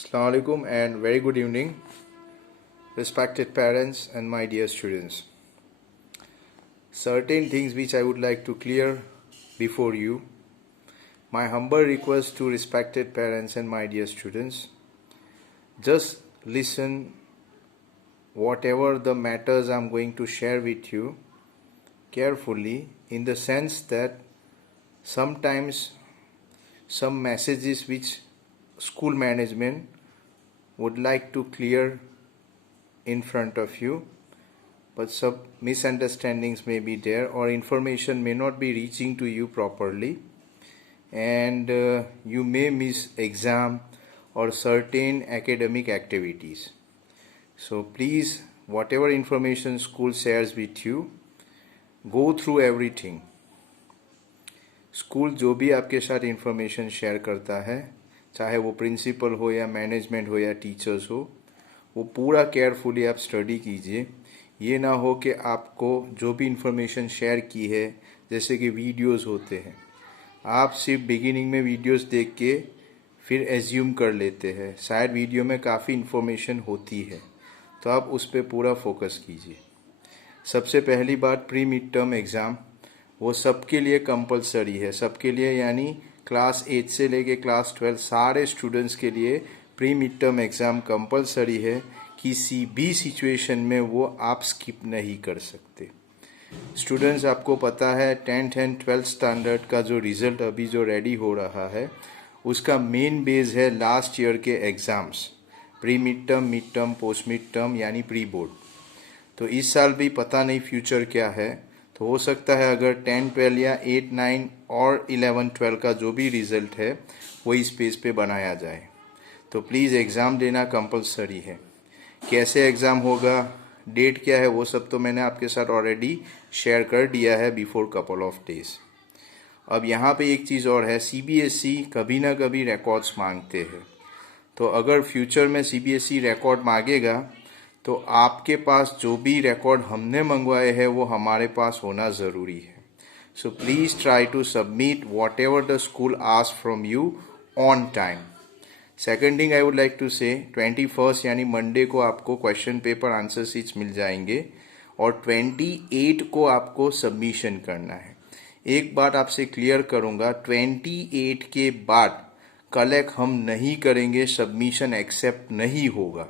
Assalamu alaikum and very good evening, respected parents and my dear students. Certain things which I would like to clear before you. My humble request to respected parents and my dear students, just listen whatever the matters I'm going to share with you carefully, in the sense that sometimes some messages which school management would like to clear in front of you, but some misunderstandings may be there or information may not be reaching to you properly, and you may miss exam or certain academic activities. So please, whatever information school shares with you, go through everything. School जो भी आपके साथ information share करता है, चाहे वो principal हो या मैनेजमेंट हो या टीचर्स हो, वो पूरा केयरफुली आप स्टडी कीजिए। ये ना हो कि आपको जो भी इंफॉर्मेशन शेयर की है, जैसे कि वीडियोस होते हैं, आप सिर्फ बिगिनिंग में वीडियोस देख के फिर एज्यूम कर लेते हैं, शायद वीडियो में काफ़ी इंफॉर्मेशन होती है, तो आप उस पर पूरा फोकस कीजिए। सबसे पहली बात, प्री मिड टर्म एग्ज़ाम वो सबके लिए कंपलसरी है, सबके लिए, यानी क्लास 8 से लेके क्लास 12 सारे स्टूडेंट्स के लिए pre mid term exam compulsory है। किसी भी सिचुएशन में वो आप स्किप नहीं कर सकते। स्टूडेंट्स, आपको पता है 10th एंड 12th स्टैंडर्ड का जो रिज़ल्ट अभी जो रेडी हो रहा है, उसका मेन बेस है लास्ट ईयर के exams, pre mid term, post mid term यानी प्री बोर्ड। तो इस साल भी पता नहीं फ्यूचर क्या है, तो हो सकता है अगर 10, 12 या 8, 9 और 11, 12 का जो भी रिज़ल्ट है वो इस पेज पे बनाया जाए। तो प्लीज़ एग्ज़ाम देना कंपलसरी है। कैसे एग्ज़ाम होगा, डेट क्या है, वो सब तो मैंने आपके साथ ऑलरेडी शेयर कर दिया है बिफोर कपल ऑफ डेज। अब यहाँ पे एक चीज़ और है, सीबीएसई कभी ना कभी रिकॉर्ड्स मांगते हैं। तो अगर फ्यूचर में सीबीएसई रिकॉर्ड मांगेगा तो आपके पास जो भी रिकॉर्ड हमने मंगवाए हैं वो हमारे पास होना ज़रूरी है। So please try to submit whatever the school ask from you on time. Second thing I would like to say, 21 यानी मंडे को आपको क्वेश्चन पेपर आंसर शीट्स मिल जाएंगे और 28 को आपको सबमिशन करना है। एक बात आपसे क्लियर करूँगा, 28 के बाद कलेक्ट हम नहीं करेंगे, सबमिशन एक्सेप्ट नहीं होगा।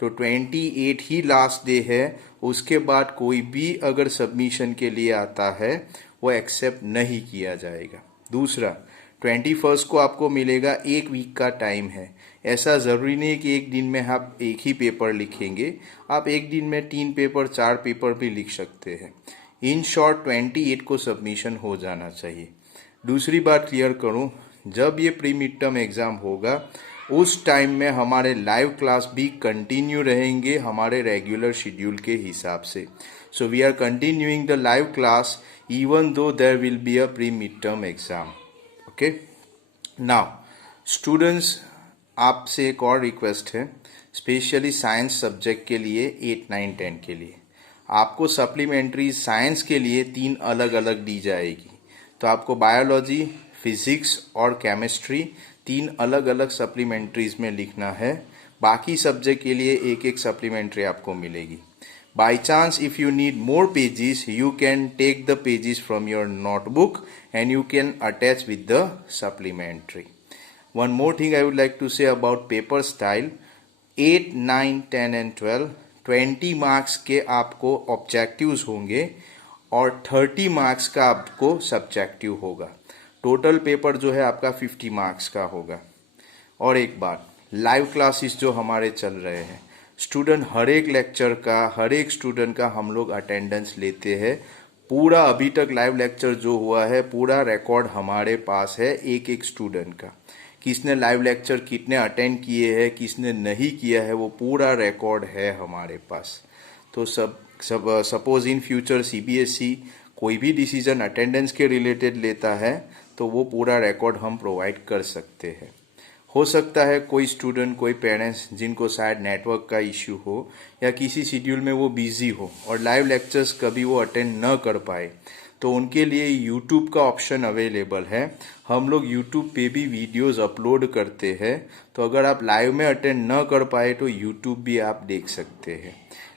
तो 28 ही लास्ट डे है, उसके बाद कोई भी अगर सबमिशन के लिए आता है वो एक्सेप्ट नहीं किया जाएगा। दूसरा, 21 को आपको मिलेगा 1 वीक का टाइम है। ऐसा ज़रूरी नहीं कि एक दिन में आप एक ही पेपर लिखेंगे, आप एक दिन में 3 पेपर 4 पेपर भी लिख सकते हैं। इन शॉर्ट 28 को सबमिशन हो जाना चाहिए। दूसरी बात क्लियर करूं, जब ये प्री मिड टर्म एग्ज़ाम होगा उस टाइम में हमारे लाइव क्लास भी कंटिन्यू रहेंगे हमारे रेगुलर शेड्यूल के हिसाब से। So we are continuing the live class even though there will be a pre mid term exam. Okay, now students, आपसे एक और रिक्वेस्ट है, स्पेशली साइंस सब्जेक्ट के लिए 8, 9, 10 के लिए आपको सप्लीमेंट्री साइंस के लिए 3 अलग अलग दी जाएगी। तो आपको बायोलॉजी, फिजिक्स और केमिस्ट्री 3 अलग अलग सप्लीमेंट्रीज में लिखना है। बाकी सब्जेक्ट के लिए एक एक सप्लीमेंट्री आपको मिलेगी। By chance if you need more pages, you can take the pages from your notebook and you can attach with the supplementary. One more thing I would like to say about paper style, 8, 9, 10 and 12 20 marks के आपको objectives होंगे और 30 marks का आपको subjective होगा। Total paper जो है आपका 50 मार्क्स का होगा। और एक बात, लाइव क्लासेस जो हमारे चल रहे हैं, स्टूडेंट हर एक लेक्चर का, हर एक स्टूडेंट का हम लोग अटेंडेंस लेते हैं। पूरा अभी तक लाइव लेक्चर जो हुआ है पूरा रिकॉर्ड हमारे पास है एक एक स्टूडेंट का। किसने लाइव लेक्चर कितने अटेंड किए हैं, किसने नहीं किया है, वो पूरा रिकॉर्ड है हमारे पास। तो सपोज इन फ्यूचर सीबीएसई कोई भी डिसीजन अटेंडेंस के रिलेटेड लेता है तो वो पूरा रिकॉर्ड हम प्रोवाइड कर सकते हैं। हो सकता है कोई स्टूडेंट, कोई पेरेंट्स जिनको शायद नेटवर्क का इश्यू हो या किसी शेड्यूल में वो बिजी हो और लाइव लेक्चर्स कभी वो अटेंड न कर पाए, तो उनके लिए यूट्यूब का ऑप्शन अवेलेबल है। हम लोग यूट्यूब पे भी वीडियोस अपलोड करते हैं, तो अगर आप लाइव में अटेंड न कर पाए तो यूट्यूब भी आप देख सकते हैं।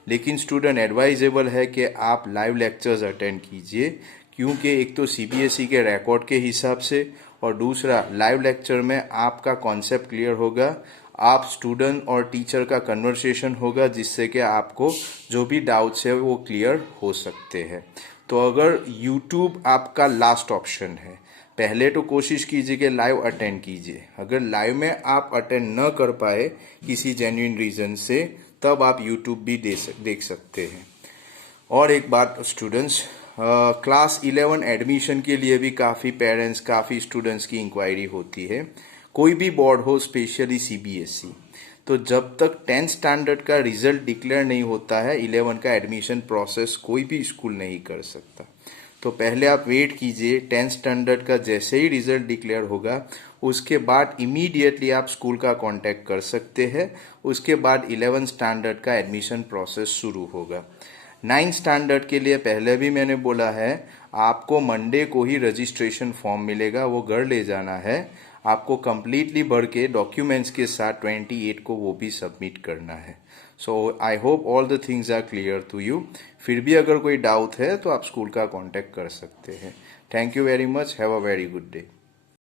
लेकिन स्टूडेंट एडवाइजेबल है कि आप लाइव लेक्चर्स अटेंड कीजिए, क्योंकि एक तो सीबीएसई के रिकॉर्ड के हिसाब से, और दूसरा लाइव लेक्चर में आपका कॉन्सेप्ट क्लियर होगा, आप स्टूडेंट और टीचर का कन्वर्सेशन होगा, जिससे कि आपको जो भी डाउट्स है वो क्लियर हो सकते हैं। तो अगर यूट्यूब आपका लास्ट ऑप्शन है, पहले तो कोशिश कीजिए कि लाइव अटेंड कीजिए। अगर लाइव में आप अटेंड न कर पाए किसी जेन्युइन रीज़न से, तब आप यूट्यूब भी देख सकते हैं। और एक बात स्टूडेंट्स, क्लास 11 एडमिशन के लिए भी काफ़ी पेरेंट्स, काफ़ी स्टूडेंट्स की इंक्वायरी होती है। कोई भी बोर्ड हो, स्पेशली सीबीएसई, तो जब तक 10th स्टैंडर्ड का रिजल्ट डिक्लेयर नहीं होता है, 11 का एडमिशन प्रोसेस कोई भी स्कूल नहीं कर सकता। तो पहले आप वेट कीजिए, 10th स्टैंडर्ड का जैसे ही रिजल्ट डिक्लेयर होगा, उसके बाद इमीडिएटली आप स्कूल का कांटेक्ट कर सकते हैं। उसके बाद 11th स्टैंडर्ड का एडमिशन प्रोसेस शुरू होगा। 9th स्टैंडर्ड के लिए पहले भी मैंने बोला है, आपको मंडे को ही रजिस्ट्रेशन फॉर्म मिलेगा, वो घर ले जाना है। आपको कंप्लीटली भर के डॉक्यूमेंट्स के साथ 28 को वो भी सबमिट करना है। So I hope all the things are clear to you. फिर भी अगर कोई डाउट है तो आप स्कूल का कांटेक्ट कर सकते हैं। Thank you very much, have a very good day.